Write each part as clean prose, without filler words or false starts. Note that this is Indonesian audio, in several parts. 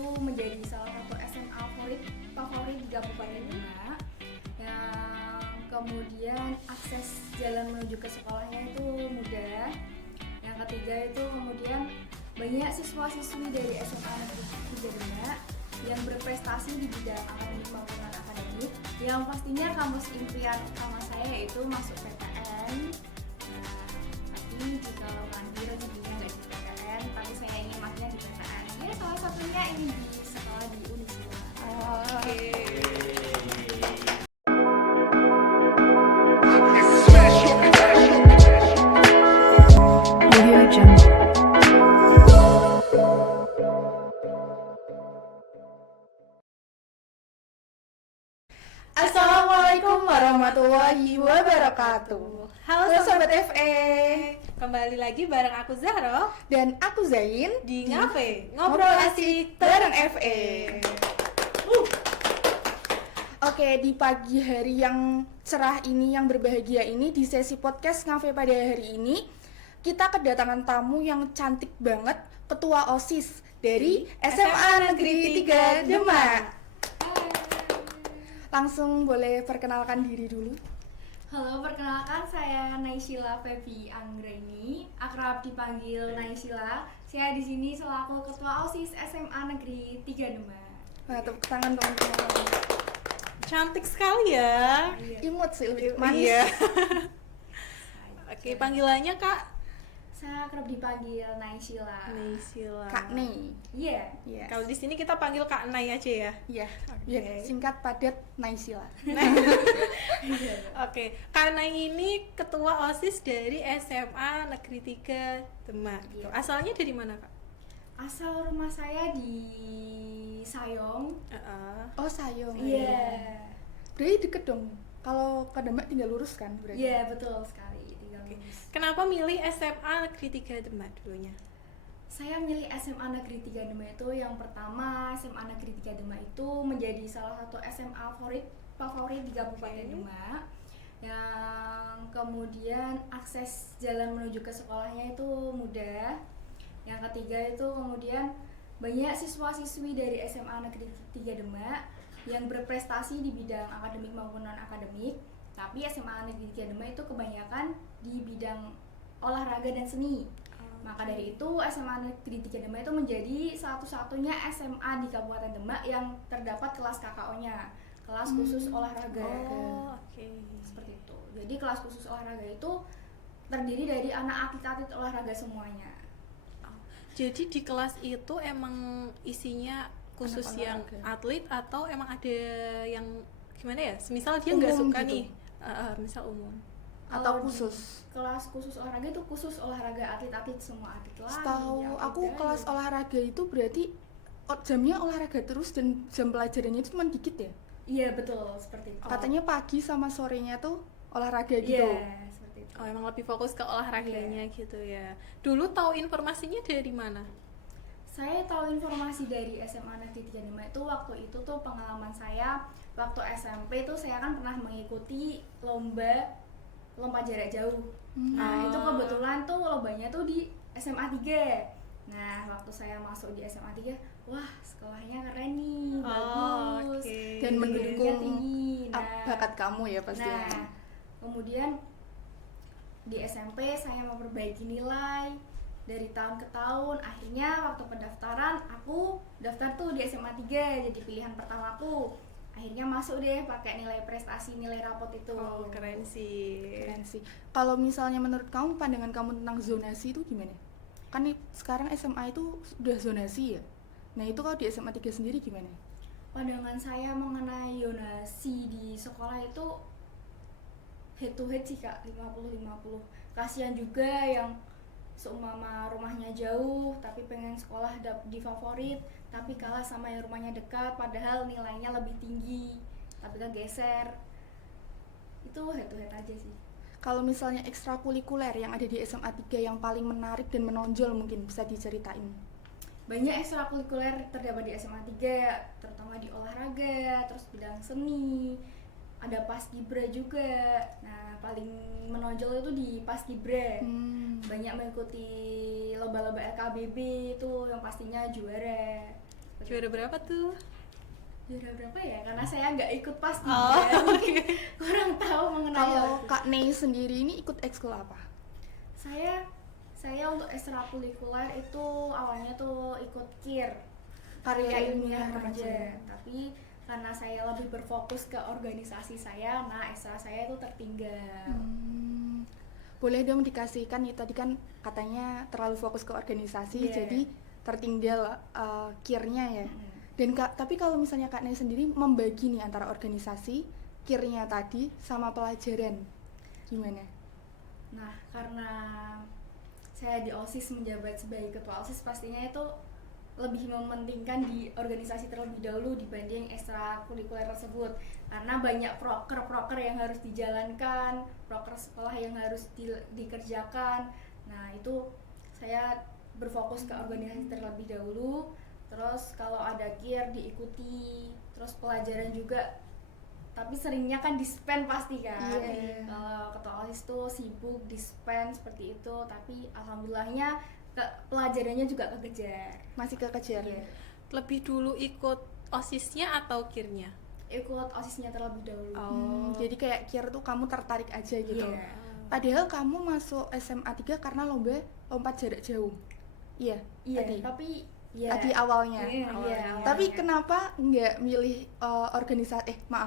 itu menjadi salah satu SMA favorit di Kabupaten Demak. Yang kemudian akses jalan menuju ke sekolahnya itu mudah. Yang ketiga itu kemudian banyak siswa-siswi dari SMA Negeri 3 Demak yang berprestasi di bidang akademik maupun non-akademik. Yang pastinya kampus impian utama saya yaitu masuk PTN. Nah, tapi jika nanti rezekinya nggak di PTN, tapi saya ingin masuknya di PTN. Ya salah satunya ini di sekolah di Unisula. Audio Jungle. Assalamualaikum warahmatullahi wabarakatuh. Halo Sobat FE, kembali lagi bareng aku Zahra dan aku Zain di Ngafe Ngobrol Asik bareng FE. Oke, di pagi hari yang cerah ini, yang berbahagia ini, di sesi podcast Ngafe pada hari ini kita kedatangan tamu yang cantik banget, Ketua OSIS dari SMA Negeri 3 Demak. Langsung boleh perkenalkan diri dulu. Halo, perkenalkan saya Naysila Febi Anggreni, akrab dipanggil Naysila. Saya di sini selaku Ketua OSIS SMA Negeri 3 Demak. Nah, tepuk tangan teman-teman. Cantik sekali ya. Imut sih, manis. Iya. Oke, panggilannya Kak Saya akrab dipanggil Naysila. Naysila. Kak Nei. Iya. Yes. Kalau di sini kita panggil Kak Nay aja ya. Iya, Oke. biar singkat padat Naysila. Oke, Kak Nay ini ketua OSIS dari SMA Negeri 3 Demak. Gitu. Iya. Asalnya dari mana, Kak? Asal rumah saya di Sayong. Oh, Sayong. Iya. Berarti deket dong. Kalau ke Demak tinggal lurus kan berarti. Iya, betul sekali. Tinggal lurus. Kenapa milih SMA Negeri 3 Demak dulunya? Saya milih SMA Negeri 3 Demak itu yang pertama, SMA Negeri 3 Demak itu menjadi salah satu SMA favorit di Kabupaten Demak. Yang kemudian akses jalan menuju ke sekolahnya itu mudah. Yang ketiga itu kemudian banyak siswa-siswi dari SMA Negeri 3 Demak yang berprestasi di bidang akademik maupun non-akademik. Tapi SMA Negeri 3 Demak itu kebanyakan di bidang olahraga dan seni. Maka dari itu SMA Negeri 3 Demak itu menjadi satu-satunya SMA di Kabupaten Demak yang terdapat kelas KKO-nya, kelas khusus olahraga. Oh, oke. Seperti itu. Jadi kelas khusus olahraga itu terdiri dari anak atlet-atlet olahraga semuanya. Jadi di kelas itu emang isinya khusus Anak yang olahraga. atlet atau emang ada yang gimana ya? Misal dia Umum nggak suka gitu. nih, misal umum. Atau Kalau di khusus. kelas khusus olahraga itu khusus olahraga atlet-atlet semua, atlet lari. Setahu atlet aku dayung. kelas olahraga itu berarti jamnya olahraga terus dan jam pelajarannya itu cuma dikit ya. Iya, betul, seperti itu. Katanya pagi sama sorenya tuh olahraga gitu. Iya, seperti itu. Oh, emang lebih fokus ke olahraganya gitu ya. Dulu tahu informasinya dari mana? Saya tahu informasi dari SMA Negeri 3 Demak itu waktu itu tuh pengalaman saya waktu SMP tuh saya kan pernah mengikuti lomba jarak jauh. Nah, itu kebetulan tuh lombanya tuh di SMA 3. Nah, waktu saya masuk di SMA 3, wah, sekolahnya keren nih, bagus. Oke. Dan Nilainya mendukung tinggi. bakat kamu ya pastinya. Nah, kemudian di SMP saya memperbaiki nilai dari tahun ke tahun. Akhirnya waktu pendaftaran aku daftar tuh di SMA 3 jadi pilihan pertamaku. Akhirnya masuk deh pakai nilai prestasi, nilai rapot itu. Oh, keren sih. Keren sih. Kalau misalnya menurut kamu pandangan kamu tentang zonasi itu gimana? Kan sekarang SMA itu sudah zonasi ya. Nah, itu kalau di SMA 3 sendiri gimana? Pandangan saya mengenai zonasi di sekolah itu head to head sih Kak, 50-50. Kasihan juga yang seumpama rumahnya jauh tapi pengen sekolah di favorit tapi kalah sama yang rumahnya dekat padahal nilainya lebih tinggi tapi kegeser. Itu head to head aja sih. Kalau misalnya ekstrakurikuler yang ada di SMA 3 yang paling menarik dan menonjol mungkin bisa diceritain. Banyak ekstrakurikuler terdapat di SMA 3, terutama di olahraga, terus bidang seni, ada paskibra juga. Nah, paling menonjol itu di paskibra. Banyak mengikuti lomba-lomba LKBB itu yang pastinya juara. Juara berapa tuh? Juara berapa ya? Karena saya nggak ikut pas Oh, juga. Kurang tahu mengenai hal Kalau itu. Kak Nei sendiri ini ikut ekskul apa? Saya untuk ekstrakurikuler itu awalnya tuh ikut KIR, Karya ilmiah ilmiah remaja. remaja. Tapi karena saya lebih berfokus ke organisasi saya, nah ekstra saya itu tertinggal. Boleh dong dikasihkan ya, tadi kan katanya terlalu fokus ke organisasi Iya. jadi tertinggal kirnya ya. Mm. Dan tapi kalau misalnya Kak Nei sendiri membagi nih antara organisasi, kirnya tadi sama pelajaran, gimana? Nah, karena saya di OSIS menjabat sebagai ketua OSIS, pastinya itu lebih mementingkan di organisasi terlebih dahulu dibanding ekstrakurikuler tersebut, karena banyak proker yang harus dijalankan, proker sekolah yang harus dikerjakan. Nah, itu saya berfokus ke organisasi terlebih dahulu, terus kalau ada KIR diikuti, terus pelajaran juga, tapi seringnya kan dispen pasti kan. Iya. Kalau ketua OSIS tuh sibuk dispen seperti itu, tapi alhamdulillahnya pelajarannya juga kekejar. Masih kekejar. Iya. Lebih dulu ikut OSIS-nya atau KIR-nya? Ikut OSIS-nya terlebih dahulu. Jadi kayak KIR tuh kamu tertarik aja gitu. Iya. Padahal kamu masuk SMA 3 karena lomba lompat jarak jauh. Iya, Iya, tadi. tapi ya Tadi awalnya. Iya, Awalnya. awalnya. Tapi kenapa nggak milih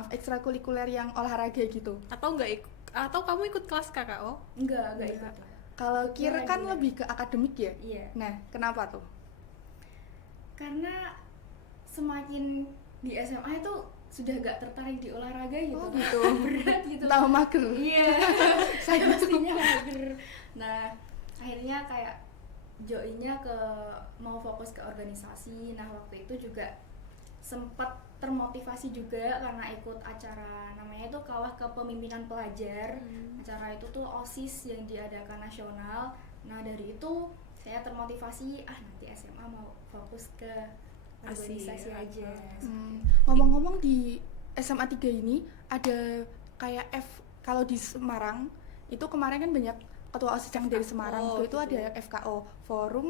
ekstrakurikuler yang olahraga gitu? Atau nggak ikut? Atau kamu ikut kelas KKO? enggak ikut. Kalau KIR kan Olahraga. lebih ke akademik ya. Iya. Nah, kenapa tuh? Karena semakin di SMA itu sudah gak tertarik di olahraga gitu. Oh, gitu. Berat gitu. Tahu mager. Iya. Saya pastinya mager. Nah, akhirnya kayak joinnya ke mau fokus ke organisasi. Nah, waktu itu juga sempat termotivasi juga karena ikut acara namanya itu Kawah Kepemimpinan Pelajar. Acara itu tuh OSIS yang diadakan nasional. Nah, dari itu saya termotivasi, nanti SMA mau fokus ke organisasi Asik. aja. Ngomong-ngomong di SMA 3 ini ada kayak kalau di Semarang itu kemarin kan banyak ketua OSIS yang dari Semarang. FKO, Waktu itu gitu. ada FKO, Forum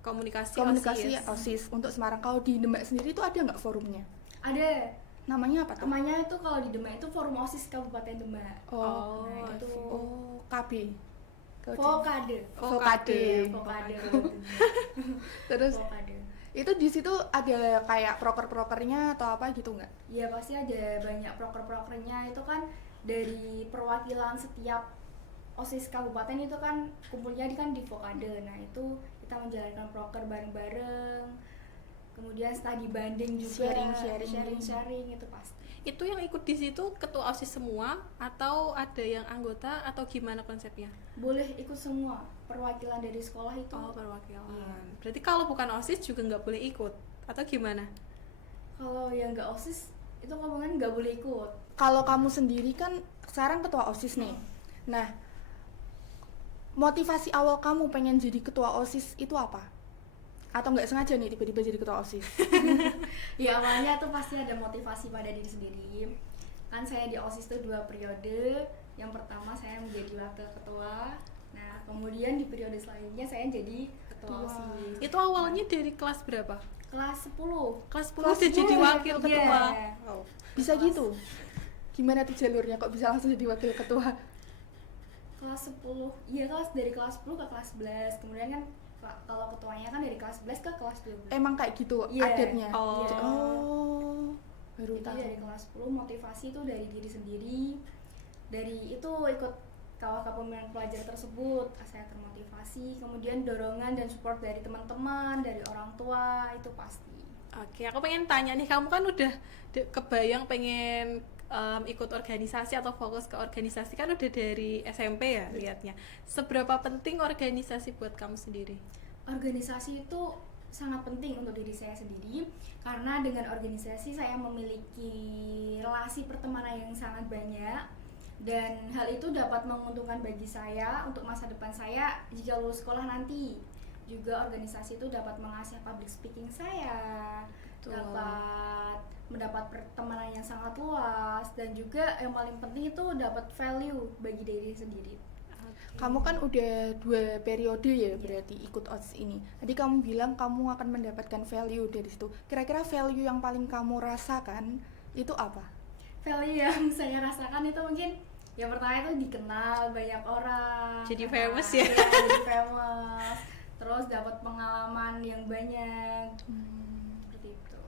Komunikasi Komunikasi OSIS. OSIS untuk Semarang. Kalau di Demak sendiri itu ada nggak forumnya? Ada. Namanya apa tuh? Namanya itu kalau di Demak itu Forum OSIS Kabupaten Demak. Oh, Nah, itu KB. Vokade. Vokade. Vokade. Terus Vokade. itu di situ ada kayak proker-prokernya atau apa gitu nggak? Ya pasti ada banyak proker-prokernya, itu kan dari perwakilan setiap OSIS kabupaten itu kan kumpulnya di Vokade. Nah, itu kita menjalankan proker bareng-bareng. Kemudian studi banding juga, sharing itu pasti. Itu yang ikut di situ ketua OSIS semua atau ada yang anggota atau gimana konsepnya? Boleh ikut semua perwakilan dari sekolah itu. Oh, perwakilan. Iya. Berarti kalau bukan OSIS juga nggak boleh ikut atau gimana? Kalau yang nggak OSIS itu ngomongin nggak boleh ikut. Kalau kamu sendiri kan sekarang ketua OSIS nih. Nah, motivasi awal kamu pengen jadi ketua OSIS itu apa? Atau nggak sengaja nih tiba-tiba jadi ketua OSIS? Ya awalnya tuh pasti ada motivasi pada diri sendiri. Kan saya di OSIS tuh 2 periode. Yang pertama saya menjadi wakil ketua. Nah, kemudian di periode selanjutnya saya jadi ketua OSIS. Itu awalnya dari kelas berapa? Kelas 10. Kelas 10 Kelas udah jadi 10, wakil iya. ketua. Oh. Bisa gitu? Gimana tuh jalurnya kok bisa langsung jadi wakil ketua? Kelas 10. Iya, dari kelas 10 ke kelas 11. Kemudian kan kalau ketuanya kan dari kelas 11 ke kelas 12. Emang kayak gitu Iya. adatnya? Oh. Iya. Oh, baru Itu tahu. dari kelas 10, motivasi itu dari diri sendiri. Dari itu ikut Kawah Kepemimpinan Pelajar tersebut, saya termotivasi. Kemudian dorongan dan support dari teman-teman, dari orang tua, itu pasti. Oke, aku pengen tanya nih, kamu kan udah kebayang pengen ikut organisasi atau fokus ke organisasi kan udah dari SMP ya lihatnya. Seberapa penting organisasi buat kamu sendiri? Organisasi itu sangat penting untuk diri saya sendiri, karena dengan organisasi saya memiliki relasi pertemanan yang sangat banyak, dan hal itu dapat menguntungkan bagi saya untuk masa depan saya jika lulus sekolah nanti. Juga organisasi itu dapat mengasah public speaking saya, Betul. dapat mendapat pertemanan yang sangat luas, dan juga yang paling penting itu dapat value bagi diri sendiri. Kamu kan udah 2 periode ya berarti ikut OSIS ini. Tadi kamu bilang kamu akan mendapatkan value dari situ. Kira-kira value yang paling kamu rasakan itu apa? Value yang saya rasakan itu mungkin yang pertama itu dikenal banyak orang. Jadi famous ya? Iya, jadi famous. Terus dapat pengalaman yang banyak. Seperti itu.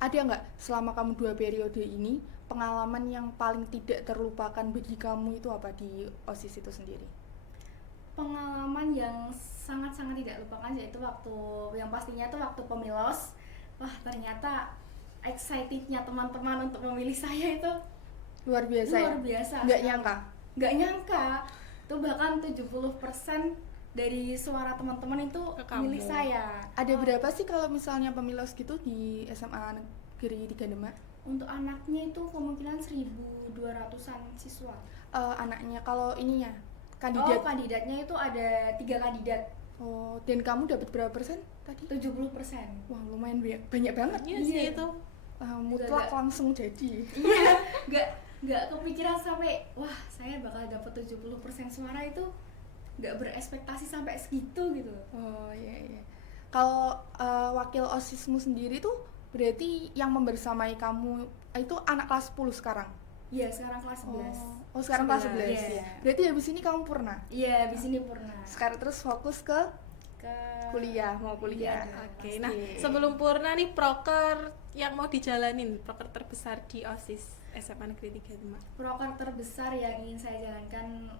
Ada nggak selama kamu 2 periode ini pengalaman yang paling tidak terlupakan bagi kamu itu apa di OSIS itu sendiri? Pengalaman yang sangat-sangat tidak lupakan yaitu waktu yang pastinya itu waktu pemilos. Wah, ternyata excitednya teman-teman untuk memilih saya itu Luar biasa ya? luar biasa. Nggak nyangka? Nggak nyangka. Itu bahkan 70% dari suara teman-teman itu Ke kamu. milih saya. Ada berapa sih kalau misalnya pemilos gitu di SMA Negeri 3 Demak? Untuk anaknya itu kemungkinan 1.200-an siswa. Anaknya kalau ininya Oh, kandidat. kandidatnya itu ada 3 kandidat. Oh, dan kamu dapat berapa persen tadi? 70%. Wah, lumayan banyak banget. Iya sih itu. Mutlak langsung jadi. Iya, nggak kepikiran sampai wah saya bakal dapat 70% suara itu, nggak berekspektasi sampai segitu gitu. Oh iya iya. Kalau wakil OSISmu sendiri tuh berarti yang membersamai kamu itu anak kelas 10 sekarang? Iya, sekarang kelas 11. Oh sekarang kelas 11 Iya. ya. Berarti habis ini kamu purna? Iya, di sini purna. Sekarang terus fokus ke Ke kuliah, mau kuliah. Iya, Oke, pasti. nah sebelum purna nih proker yang mau dijalanin, proker terbesar di OSIS SMA Negeri 3 Demak. proker terbesar yang ingin saya jalankan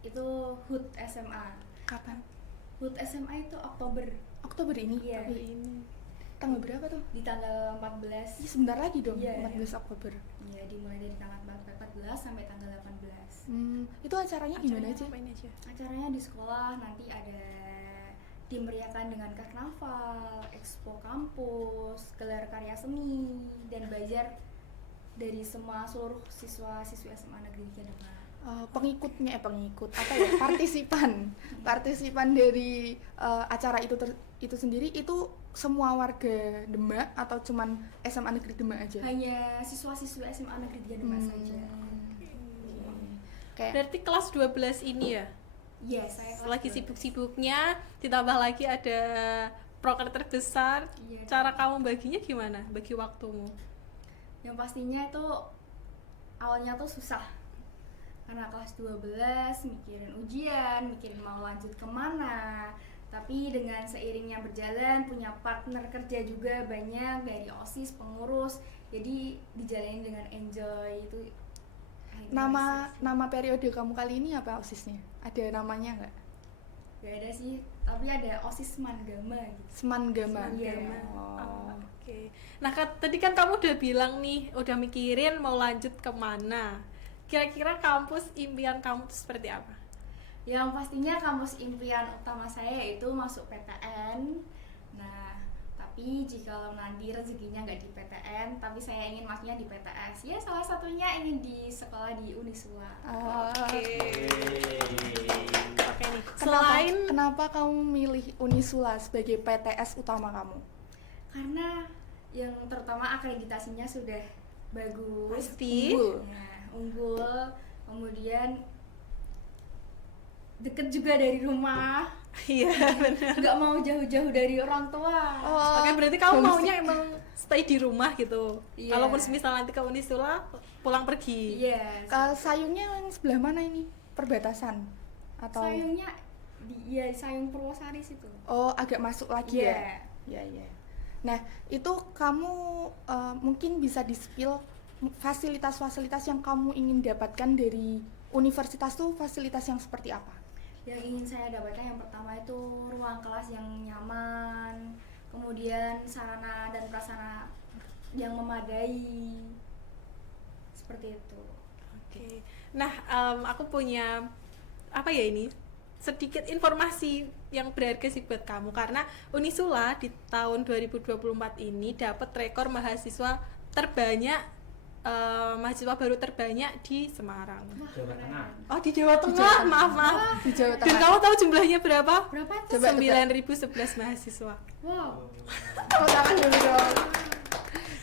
itu HUT SMA. Kapan? HUT SMA itu Oktober. Oktober ini? Iya. Tapi Ini tanggal berapa tuh? Di tanggal 14. Ih, sebentar lagi dong, Iya, 14 Oktober. Iya, dimulai dari tanggal 14 sampai tanggal 18. Itu acaranya gimana aja? Acaranya ngapain aja? Acaranya di sekolah nanti ada dimeriahkan dengan karnaval, expo kampus, gelar karya seni, dan belajar dari seluruh siswa-siswi SMA Negeri 3 Demak. Pengikut apa ya, partisipan dari acara itu sendiri itu semua warga Demak atau cuman SMA Negeri Demak aja? Hanya siswa-siswi SMA Negeri 3 Demak saja. Kayak Berarti kelas 12 ini ya? Iya, saya kelas Lagi 12. sibuk-sibuknya, ditambah lagi ada proker terbesar. Iya. Cara kamu baginya gimana? Bagi waktumu? Yang pastinya itu awalnya tuh susah karena kelas 12 mikirin ujian, mikirin mau lanjut kemana. Tapi dengan seiringnya berjalan punya partner kerja juga banyak dari OSIS, pengurus, jadi dijalanin dengan enjoy itu. akhirnya bisa. nama periode kamu kali ini apa OSISnya? Ada namanya nggak? Gak ada sih, tapi ada OSIS Mangama gitu. Semangama. Semangama. Oh. Oke. Nah, tadi kan kamu udah bilang nih, udah mikirin mau lanjut kemana. Kira-kira kampus impian kamu tuh seperti apa? Yang pastinya kampus impian utama saya yaitu masuk PTN. Nah, tapi jika nanti rezekinya nggak di PTN, tapi saya ingin masuknya di PTS. Ya, salah satunya ingin di sekolah di Unisula. Oke nih. Selain kenapa kamu milih Unisula sebagai PTS utama kamu? Karena yang terutama akreditasinya sudah bagus. Pasti. Unggul. Nah, unggul. Kemudian deket juga dari rumah. Iya, benar. Nggak mau jauh-jauh dari orang tua. Oke, berarti kamu homesick. maunya emang stay di rumah gitu. Iya. Kalaupun semisal nanti ke Unisula, pulang pergi. Iya. Sayungnya yang sebelah mana ini? Perbatasan atau Sayungnya di Sayung Purwosari situ. oh agak masuk lagi Iya. ya? Iya iya. Nah itu kamu mungkin bisa di-spill fasilitas-fasilitas yang kamu ingin dapatkan dari universitas tuh fasilitas yang seperti apa? Yang ingin saya dapatkan yang pertama itu ruang kelas yang nyaman, kemudian sarana dan prasarana yang memadai, seperti itu. Oke. Nah, aku punya apa ya ini? Sedikit informasi yang berharga sih buat kamu karena Unisula di tahun 2024 ini dapat rekor mahasiswa terbanyak mahasiswa baru terbanyak di Semarang. Wah, Jawa keren. Tengah. Oh, di Jawa Tengah. Maaf. Di Jawa Dan Tengah. kamu tahu jumlahnya berapa? Berapa tuh? Coba, 9.011 mahasiswa. Wow. Kau tangan dulu dong.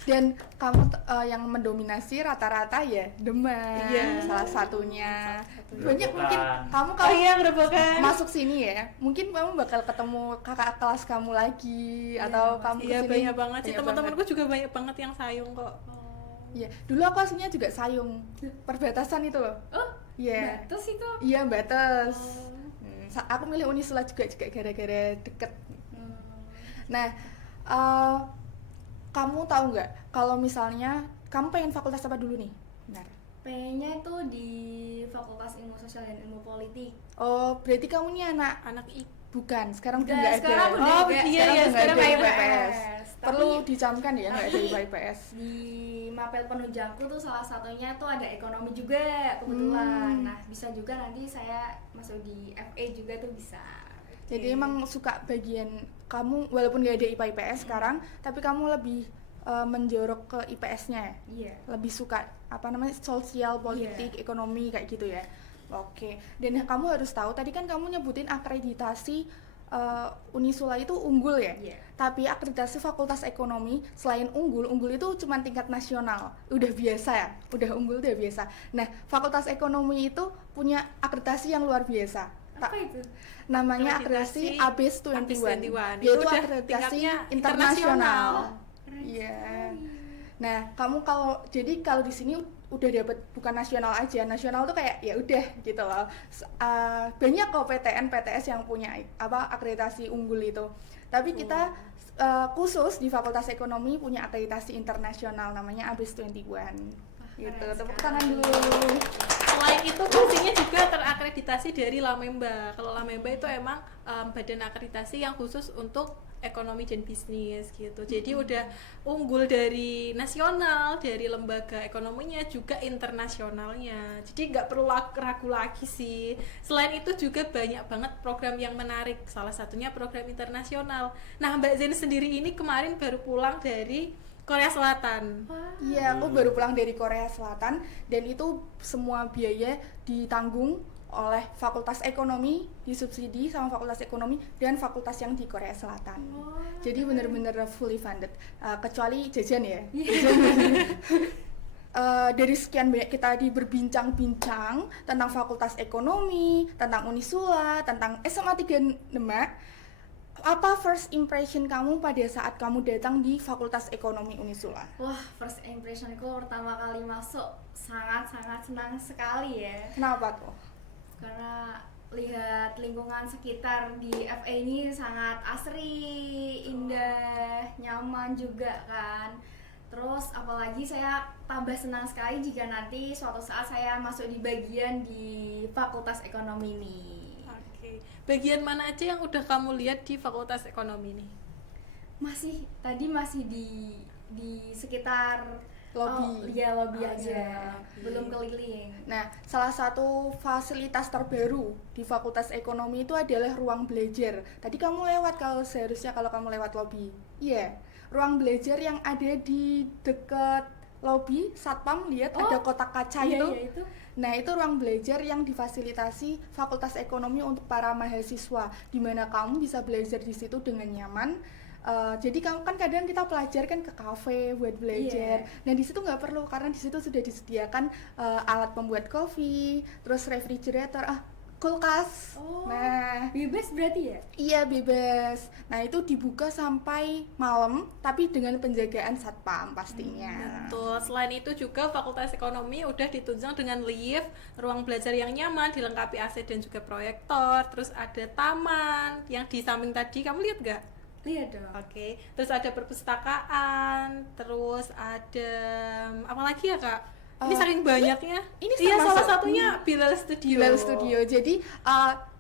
Dan kamu yang mendominasi rata-rata ya Demak, Iya. salah satunya. Banyak Gerobokan. mungkin kamu Oh kalau iya, gerobokan. masuk sini ya, mungkin kamu bakal ketemu kakak kelas kamu lagi atau kamu Iya, kesini. banyak banget sih. Banyak Teman-temanku juga banyak banget yang sayung kok. Iya, dulu aku aslinya juga Sayung, perbatasan itu loh. Oh, Iya. Batas itu. Iya, Batas. Aku milih Unisula juga gara-gara deket. Nah, kamu tahu nggak kalau misalnya kamu pengen fakultas apa dulu nih? Benar. Pengennya itu di Fakultas Ilmu Sosial dan Ilmu Politik. Oh, berarti kamu nih anak Anak bukan, sekarang udah Udah, nggak ada. sekarang udah Oh, nggak. iya, Sekarang iya, udah sekarang nggak ada IPS. IPS. Perlu dicamkan ya nggak ada IPS. Di mapel penunjangku tuh salah satunya tuh ada ekonomi juga kebetulan. Nah, bisa juga nanti saya masuk di FA juga tuh bisa. Jadi emang suka bagian kamu walaupun nggak ada IPA IPS sekarang, tapi kamu lebih menjorok ke IPS-nya ya? Iya. Lebih suka apa namanya sosial, politik, ekonomi kayak gitu ya. Oke. Dan kamu harus tahu tadi kan kamu nyebutin akreditasi Unisula itu unggul ya. Iya. Tapi akreditasi Fakultas Ekonomi selain unggul itu cuma tingkat nasional. Udah biasa ya. Udah unggul udah biasa. Nah, Fakultas Ekonomi itu punya akreditasi yang luar biasa. Apa itu? Namanya Akreditasi akreditasi ABS 21. 21. Yaitu Itu udah akreditasi tingkatnya internasional. Keren Iya. sekali. Nah, kamu kalau di sini udah dapat bukan nasional aja. Nasional tuh kayak ya udah gitu loh. Banyak kok PTN, PTS yang punya apa akreditasi unggul itu. Tapi kita khusus di Fakultas Ekonomi punya akreditasi internasional namanya ABS 21. Gitu. keren Tepuk sekali. tangan dulu. Selain itu pastinya juga terakreditasi dari Lamemba. Kalau Lamemba itu emang badan akreditasi yang khusus untuk ekonomi dan bisnis gitu. Jadi udah unggul dari nasional, dari lembaga ekonominya juga internasionalnya. Jadi nggak perlu ragu lagi sih. Selain itu juga banyak banget program yang menarik. Salah satunya program internasional. Nah, Mbak Zen sendiri ini kemarin baru pulang dari Korea Selatan. Iya, aku baru pulang dari Korea Selatan dan itu semua biaya ditanggung oleh Fakultas Ekonomi, disubsidi sama Fakultas Ekonomi dan fakultas yang di Korea Selatan. Jadi bener-bener fully funded, kecuali jajan ya. Dari sekian banyak kita tadi berbincang-bincang tentang Fakultas Ekonomi, tentang Unisula, tentang SMA 3 Demak. Apa first impression kamu pada saat kamu datang di Fakultas Ekonomi Unisula? Wah, first impressionku pertama kali masuk sangat-sangat senang sekali ya. Kenapa tuh? Karena lihat lingkungan sekitar di FA ini sangat asri, indah, nyaman juga kan. Terus apalagi saya tambah senang sekali jika nanti suatu saat saya masuk di bagian di Fakultas Ekonomi ini. Oke. Bagian mana aja yang udah kamu lihat di Fakultas Ekonomi nih? Masih di sekitar Lobby. Iya, lobby Oh, aja. iya. Belum keliling. Nah, salah satu fasilitas terbaru di Fakultas Ekonomi itu adalah ruang belajar. Tadi kamu lewat seharusnya kalau kamu lewat lobby. Iya, ruang belajar yang ada di dekat lobby, satpam lihat ada kotak kaca Iya, itu. iya, itu. Nah, itu ruang belajar yang difasilitasi Fakultas Ekonomi untuk para mahasiswa, di mana kamu bisa belajar di situ dengan nyaman. Jadi kamu kan kadang kita pelajar kan ke kafe buat belajar. Nah, di situ nggak perlu karena di situ sudah disediakan alat pembuat kopi, terus refrigerator, kulkas. Oh. Nah, Bebas berarti ya? iya bebas. Nah, itu dibuka sampai malam tapi dengan penjagaan satpam pastinya. Betul. Selain itu juga Fakultas Ekonomi udah ditunjang dengan lift, ruang belajar yang nyaman, dilengkapi AC dan juga proyektor. Terus ada taman yang di samping tadi, kamu lihat nggak? Lihat dong. Oke. Terus ada perpustakaan, terus ada apa lagi ya Kak? Ini saking banyaknya. ini iya, termasuk- salah satunya Bilal Studio. Bilal Studio. Jadi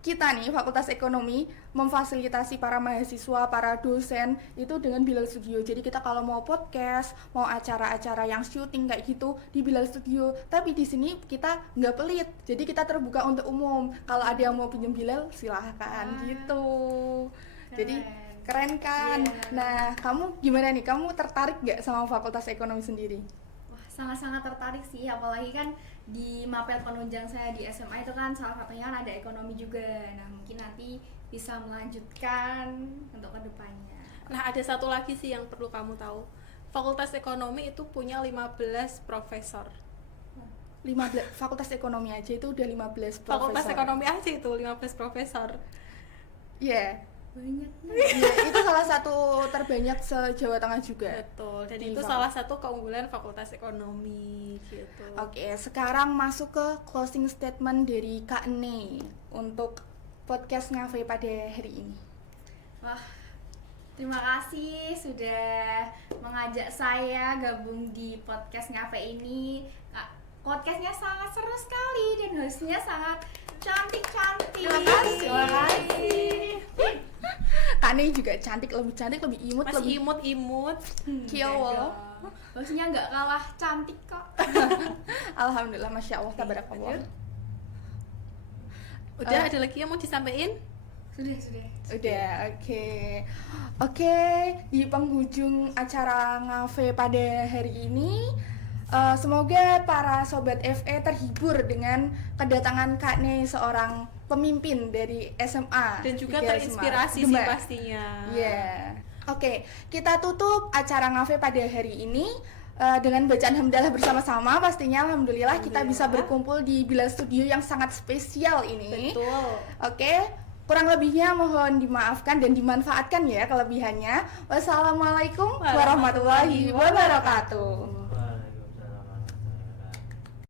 kita nih Fakultas Ekonomi memfasilitasi para mahasiswa, para dosen itu dengan Bilal Studio. Jadi kita kalau mau podcast, mau acara-acara yang syuting kayak gitu di Bilal Studio. Tapi di sini kita nggak pelit. Jadi kita terbuka untuk umum. Kalau ada yang mau pinjam Bilal silahkan gitu. Jadi keren kan? Iya. Nah, kamu gimana nih? Kamu tertarik nggak sama Fakultas Ekonomi sendiri? Wah, sangat-sangat tertarik sih, apalagi kan di mapel penunjang saya di SMA itu kan salah satunya kan ada ekonomi juga. Nah, mungkin nanti bisa melanjutkan untuk kedepannya. Nah, ada satu lagi sih yang perlu kamu tahu. Fakultas Ekonomi itu punya 15 profesor. 15 Fakultas Ekonomi aja itu udah 15 profesor. Fakultas Ekonomi aja itu 15 profesor. Iya. Banyak. Iya, itu salah satu terbanyak se-Jawa Tengah juga. Betul. Dan Di itu fak- salah satu keunggulan Fakultas Ekonomi gitu. Oke, sekarang masuk ke closing statement dari Kak Ne untuk podcast Ngafe pada hari ini. Wah, terima kasih sudah mengajak saya gabung di podcast Ngafe ini. Podcastnya sangat seru sekali dan hostnya sangat cantik-cantik. Terima kasih. Terima kasih. Kak Ne juga cantik, lebih imut, Masih lebih imut-imut. kiowo. Hostnya nggak kalah cantik kok. Alhamdulillah, masya Allah, tabarakallah. Udah ada lagi yang mau disampaikan? Sudah. Udah, oke. Oke, di penghujung acara Ngafe pada hari ini, semoga para sobat FE terhibur dengan kedatangan Kak Ne, seorang pemimpin dari SMA Dan juga 3 terinspirasi SMA sih Demak. pastinya. Iya. Oke, kita tutup acara Ngafe pada hari ini dengan bacaan hamdalah bersama-sama. Pastinya alhamdulillah kita bisa berkumpul di Bila Studio yang sangat spesial ini. Betul. Oke, kurang lebihnya mohon dimaafkan dan dimanfaatkan ya kelebihannya. Wassalamualaikum warahmatullahi wabarakatuh.